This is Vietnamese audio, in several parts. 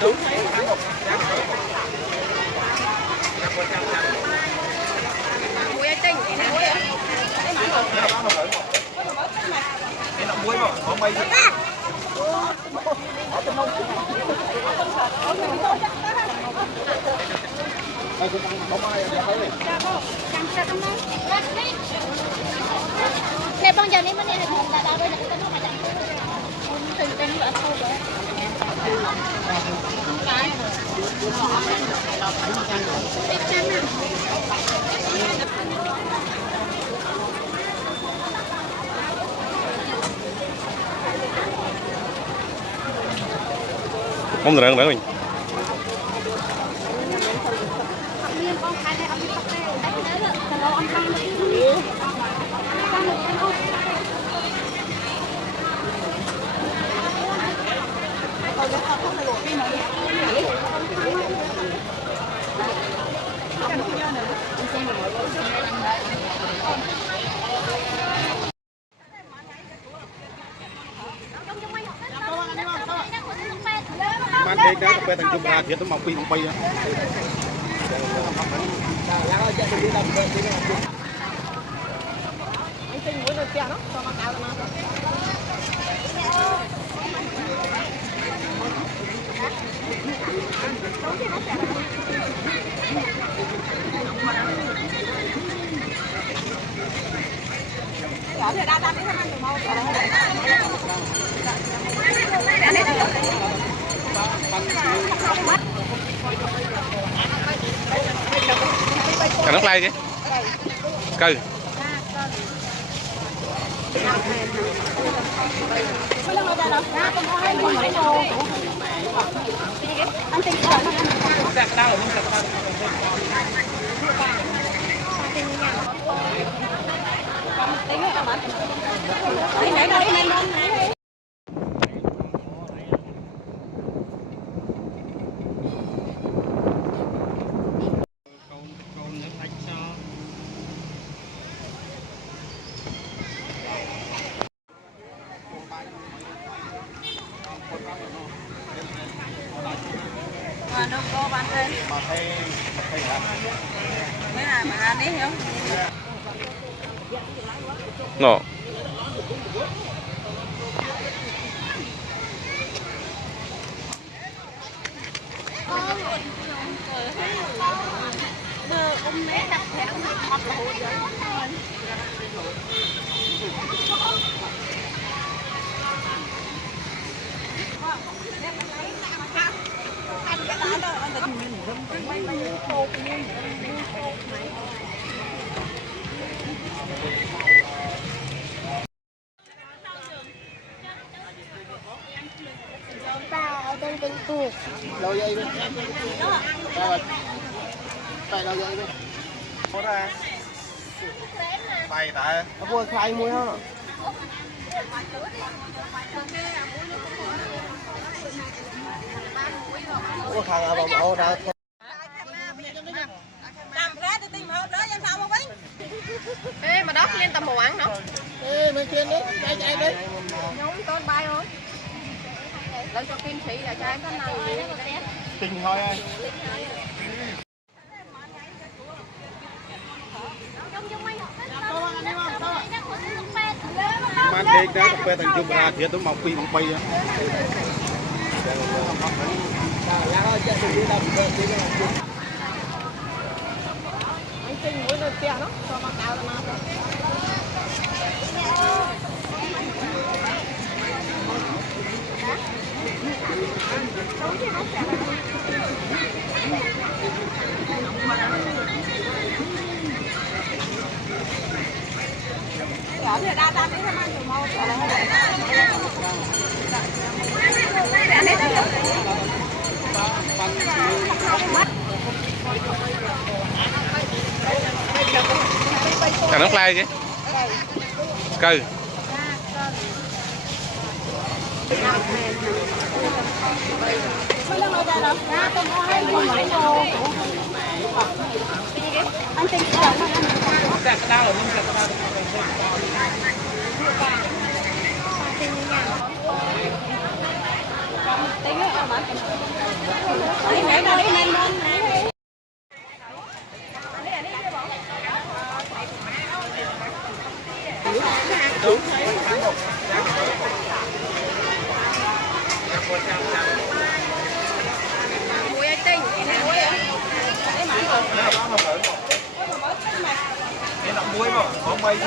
Nè bông giờ này mình đã đào với những cái nó mà chẳng từng từng nữa thôi rồi. Không được bạn mình. Mang cái về thành trung ra thì nó mọc pin bay á. Cả nước lai chứ cừ nó có bán lên mấy này mà ăn đấy không nọ Ông mẹ đặt thẻ ông học là hồi giờ vào bên bên tủ lâu vậy đi tại lâu vậy đi có ra tay tại nó mua khai mua không có khai ở bông ô ra ê mà đó lên tầm mùa ăn nó ê mấy chuyên đấy chạy đấy nhóm con bay không lấy cho kim sĩ là cho em cái này tình thôi anh mang cái về thành trung ra thì nó mọc pin bay á anh tinh muốn được tiền nó cho mà cao là mà thì đa đa đấy mà nhiều màu cả nước lai chứ cừ anh tin tính muối ai tinh muối à cái nọng muối mà có mây gì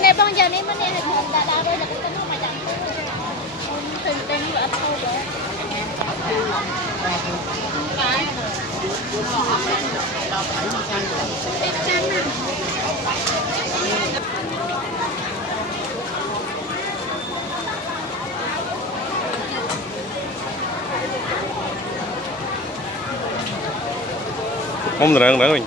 nè bông giờ này mình nè đã rồi là cũng không phải chẳng từng tên vợ thâu rồi không được nữa mình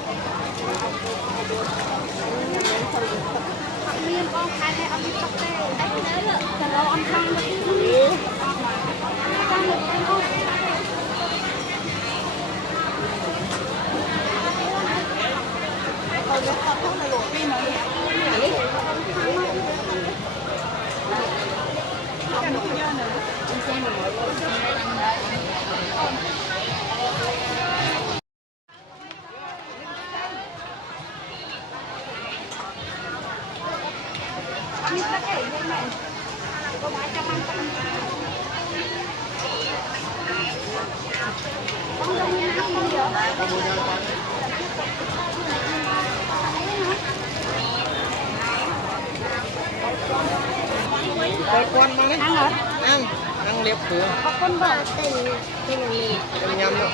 con mang đấy ăn liệp cửa con vợ tình nhầm rồi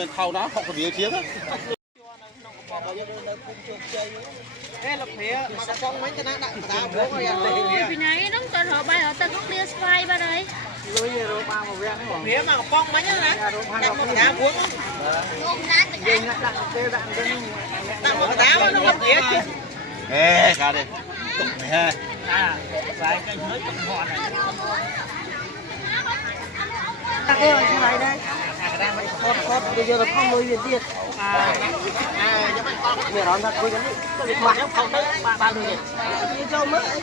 mình thâu đó không có điều chiến á cái lục phía mà có con mấy cái nó đặt tao bố rồi vì này nó còn họ bay ở tân quốc lia spy ba đây rồi ba một viên đấy phía mà con mấy cái nó đặt một đá cuốn đặt một đá nó lục phía chứ ê ra đi tụng này ha vài cái mới tụng ngọn này Hot bây giờ là không nuôi viên tiền mẹ đón thật cuối cái mặt nó không tới ba nuôi tiền cho mới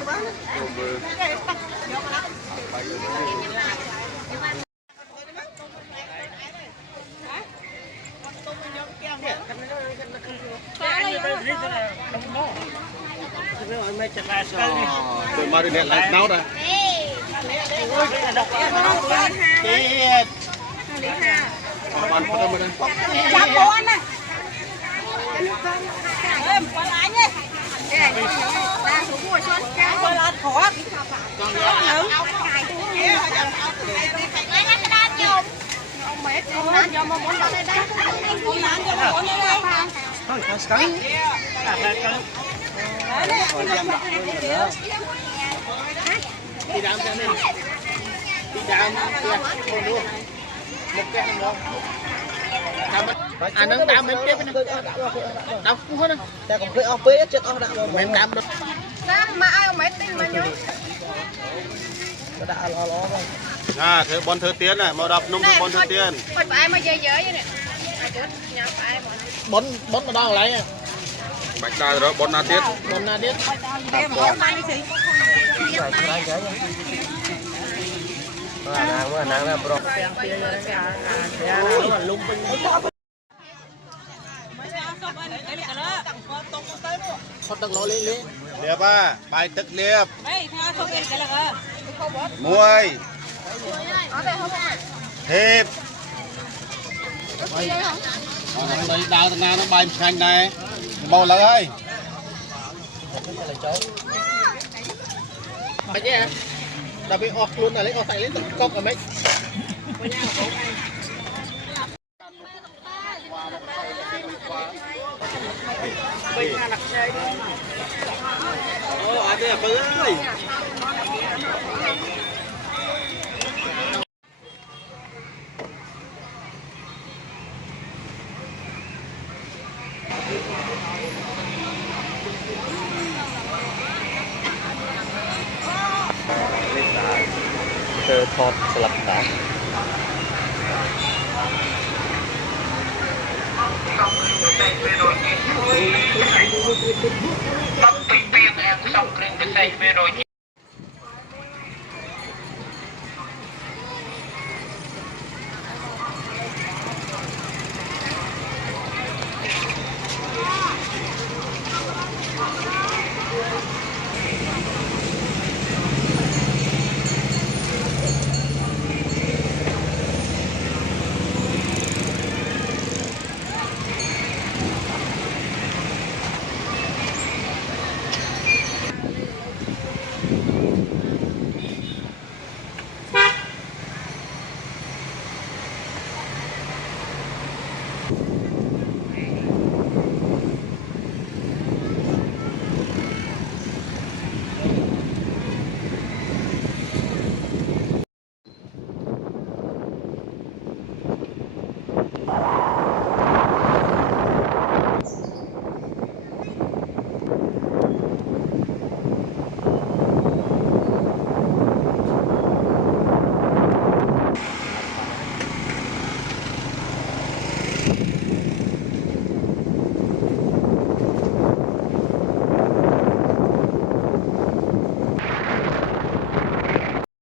rồi mà đi điện lại nấu đây bạn có đâu mà đây chăm bố anh này em có lái nhé ra xuống ngồi xuống kéo coi lát khó con nhớ lấy cái đan nhôm ông mẹ cho mà muốn đây đây ông đan cho mà muốn đây đây sekali. Di dalam sana. Di dalam ya. Tunggu. Lekeh ngom. Anh đang đam lên tiếp này. Đau cũng hơn. Ta còn off phế chết off đã rồi. Mình đam được. Mà ai mấy tinh mà nhớ. Đã lo rồi. Thế bón thơ tiên này, màu đập nông thơ bón thơ tiên. Phải ai mà dễ vậy nè. Ai chết nhà phải mà. Bón mà đau lấy. Bạch đa rồi, bón na tiết. Bón na tiết. Em có mang đi xí. Nang bro. Khót tầng lỗ lên. Liệp à, bài tức liệp. Mấy tha không biết cái là cơ. Muôi. Ở đây không à. Thịt. Đây không? Đây đào thằng nào nó bài xanh này. Màu lỡ ơi. Phải chứ em. Đã bị ọt luôn là lấy ọt tay lên từng cốc ở mấy. Ồ, anh đây là bự ơi. Thọt sập đá.